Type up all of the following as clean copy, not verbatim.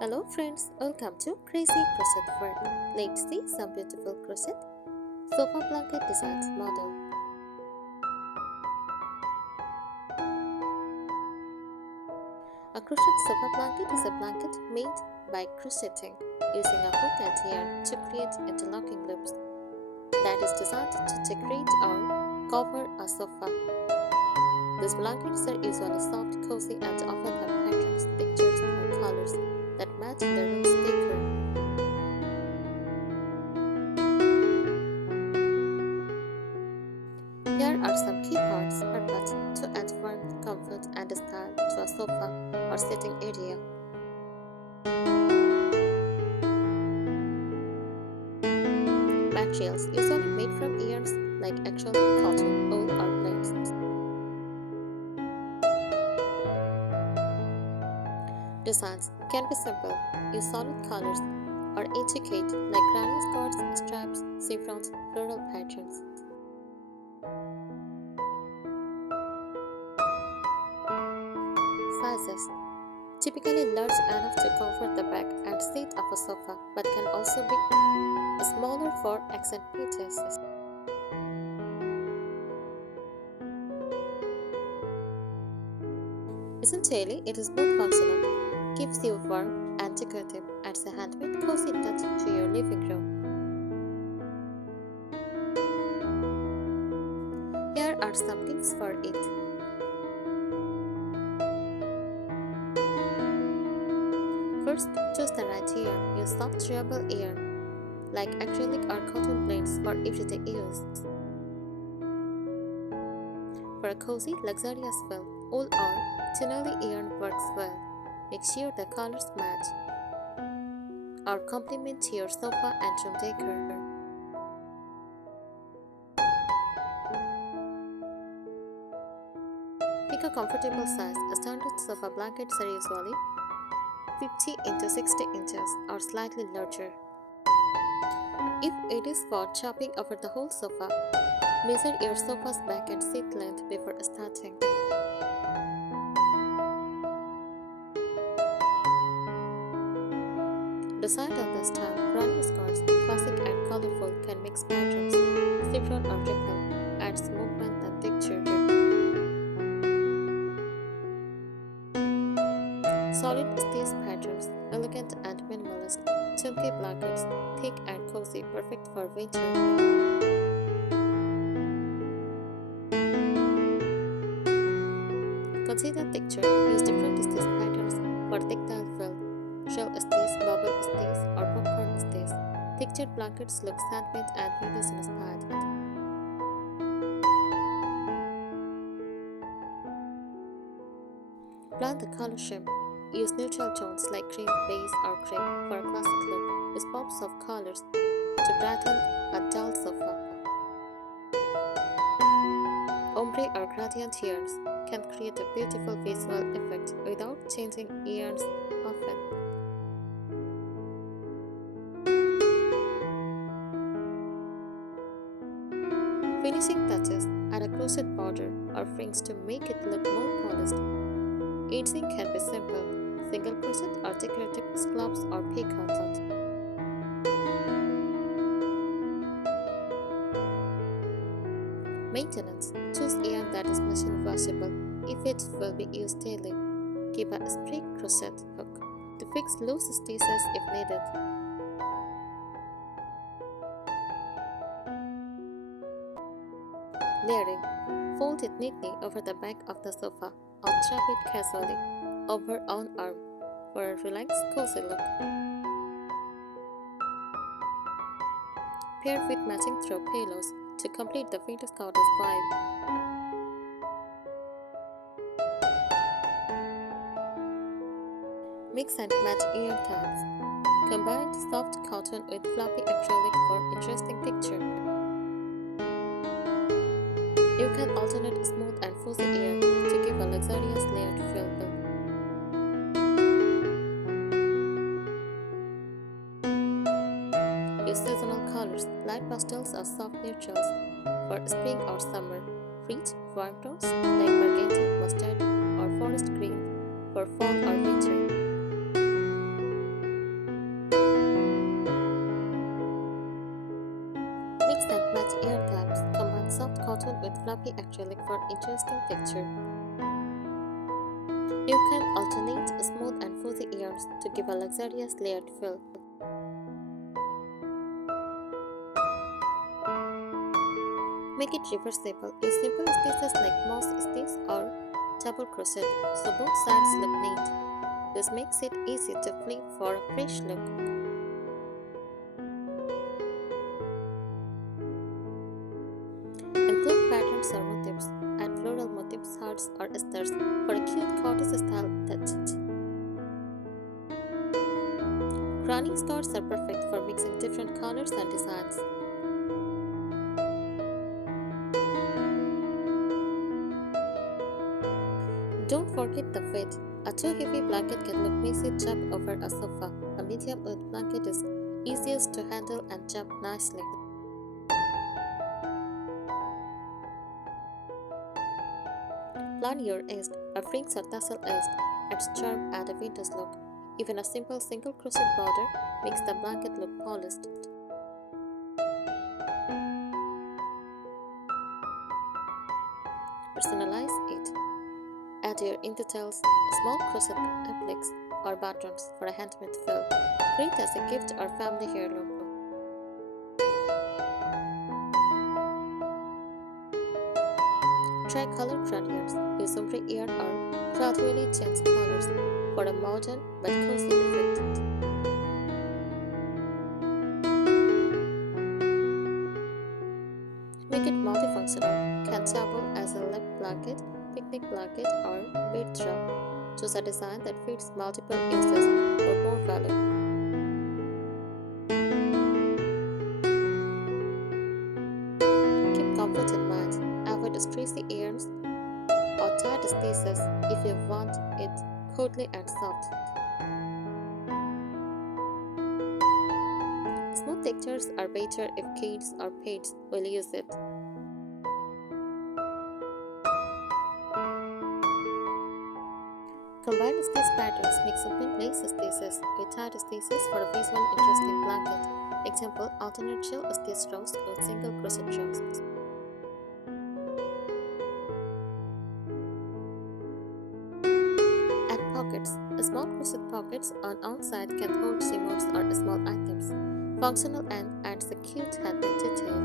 Hello friends, welcome to Crazy Crochet World. Let's see some beautiful crochet sofa blanket designs model. A crochet sofa blanket is a blanket made by crocheting using a hook and yarn to create interlocking loops that is designed to decorate or cover a sofa. These blankets are usually soft, cozy, and often have patterns, textures, or colors that match the room's decor. Here are some key parts purpose to add warmth, comfort, and style to a sofa or sitting area. Materials usually made from yarns like acrylic, cotton, wool, or blends. Designs can be simple, use solid colors, or intricate like granny skirts, straps, chevrons, floral patterns. Sizes typically large enough to comfort the back and seat of a sofa, but can also be smaller for accent pieces. Essentially, it is both functional, keeps you warm and decorative, adds a handmade cozy touch to your living room. Here are some tips for it. First, choose the right yarn. Use soft durable yarn like acrylic or cotton blends for everyday use. For a cozy, luxurious feel, wool or chenille yarn works well. Make sure the colors match or complement your sofa and room decor. Pick a comfortable size. Standard sofa blankets are usually 50 into 60 inches or slightly larger. If it is for chopping over the whole sofa, measure your sofa's back and seat length before starting. Decide on the style. Granny skirts, classic and colorful, can mix patterns. Chevron or ripple adds movement and texture. Solid stitch patterns, elegant and minimalist. Chunky blankets, thick and cozy, perfect for winter. Consider texture. Use different stitch patterns for tactile feel. Shell stitch, bubble stitch, or popcorn stitch. Textured blankets look handmade and vintage inspired. Plan the color scheme. Use neutral tones like cream, beige, or gray for a classic look. Use pops of colors to brighten a dull sofa. Ombre or gradient yarns can create a beautiful visual effect without changing yarns often. Finishing touches, add a crochet border or fringe to make it look more polished. Edging can be simple, single crochet or decorative scallops or peacock. Maintenance, choose yarn that is machine washable if it will be used daily. Keep a spray crochet hook to fix loose stitches if needed. Layering, fold it neatly over the back of the sofa or strap it casually over one arm for a relaxed, cozy look. Pair with matching throw pillows to complete the vintage cottage vibe. Mix and match ear tags. Combine soft cotton with fluffy acrylic for interesting texture. You can alternate smooth and fuzzy yarn to give a luxurious layered feel. Use seasonal colors, light pastels or soft neutrals for spring or summer. Rich, warm tones like burgundy, mustard, or forest green for fall or winter. cotton with fluffy acrylic for interesting texture. You can alternate smooth and fuzzy yarns to give a luxurious layered feel. Make it reversible. Use simple stitches like moss stitch or double crochet so both sides look neat. This makes it easy to flip for a fresh look. Include patterns or motifs. Add floral motifs, hearts, or stars for a cute cottage-style touch. Running scarves are perfect for mixing different colors and designs. Don't forget the fit. A too heavy blanket can look messy jump over a sofa. A medium weight blanket is easiest to handle and jump nicely. Plan your edge. A fringe or tassel edge adds charm and a vintage look. Even a simple single crochet border makes the blanket look polished. Personalize it. Add your details, small crochet appliques or buttons for a handmade feel. Great as a gift or family heirloom. Try color crayons. Use ombre yarn or gradually change colors for a modern but cozy effect. Make it multifunctional. Can double as a lap blanket, picnic blanket, or bed throw. Choose a design that fits multiple uses for more value. Keep comfort in mind. Avoid stressy yarns or tight stitches if you want it cozy and soft. Smooth textures are better if kids or pets will use it. Combine stitch patterns, mix open lace stitches with tight stitches for a visual interesting blanket. Example, alternate shell stitch rows with single crochet rows. Add pockets. Small crochet pockets on outside can hold shimmers or small items. Functional and adds a cute handmade detail.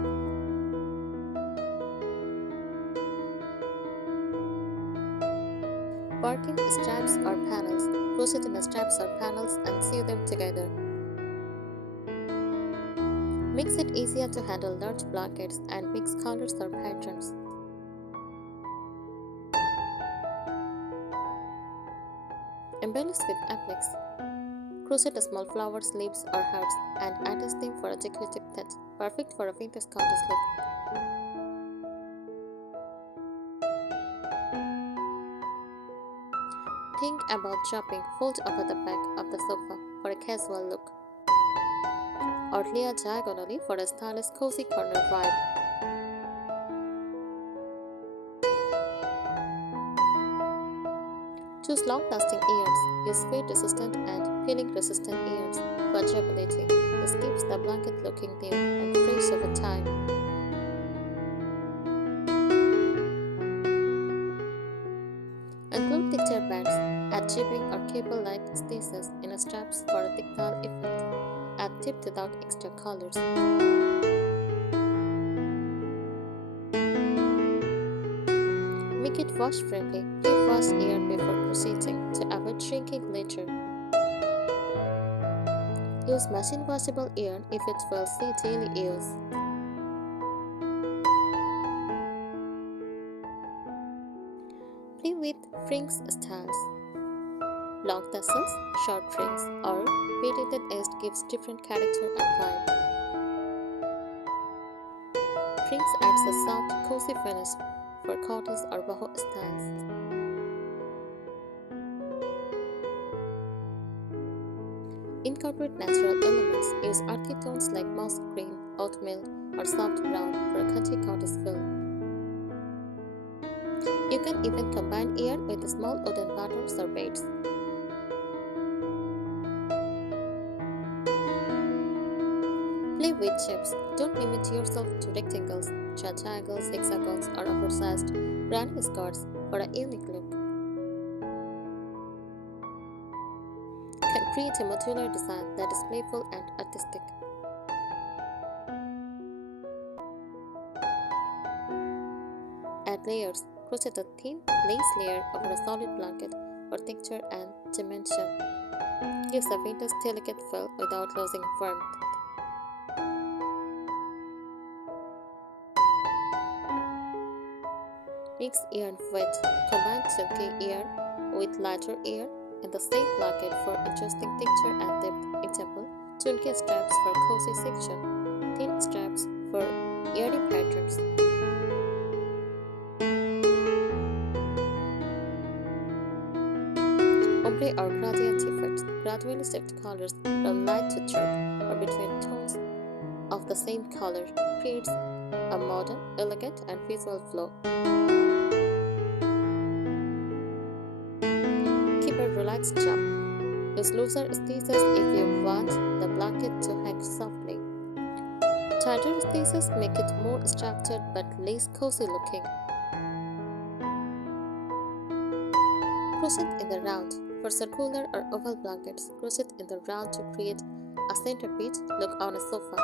Work in straps or panels. Crochet in straps or panels and sew them together. Makes it easier to handle large blankets and mix colors or patterns. Embellish with appliques. Crochet small flowers, leaves, or hearts and add a stem for a decorative touch. Perfect for a vintage cottage look. Think about dropping fold over the back of the sofa for a casual look, or layer diagonally for a stylish cozy corner vibe. Choose long-lasting yarns. Use fade-resistant and peeling-resistant yarns for durability. This keeps the blanket looking new and fresh over time. Include texture bands. Add jibbing or cable-like stitches in straps for a tactile effect. Add tip without extra colors. Make it wash-friendly. Pre-wash yarn before crocheting to avoid shrinking later. Use machine-washable yarn if it will see daily use. Play with fringe styles. Long tassels, short rings, or variated edge gives different character and vibe. Fringe adds a soft, cozy finish for cottage or boho styles. Incorporate natural elements. Use earthy tones like moss green, oatmeal, or soft brown for a country cottage feel. You can even combine yarn with small wooden buttons or beads. Play with shapes. Don't limit yourself to rectangles, triangles, hexagons, or oversized granny squares for a unique look. Can create a modular design that is playful and artistic. Add layers. Crochet a thin lace layer over a solid blanket for texture and dimension. Gives a vintage delicate feel without losing warmth. Mix yarn wet. Combine chunky yarn with lighter yarn in the same blanket for interesting texture and depth. Example: chunky straps for cozy section, thin straps for airy patterns. Ombre or gradient effects. Gradually shift colors from light to dark or between tones of the same color creates a modern, elegant, and visual flow. Keep a relaxed job. Use looser stitches if you want the blanket to hang softly. Tighter stitches make it more structured but less cozy looking. Crochet in the round. For circular or oval blankets, crochet in the round to create a centerpiece look on a sofa.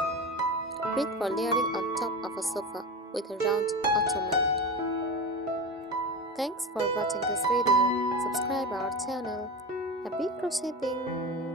Great for layering on top of a sofa with a round ottoman. Thanks for watching this video. Subscribe our channel. Happy crocheting!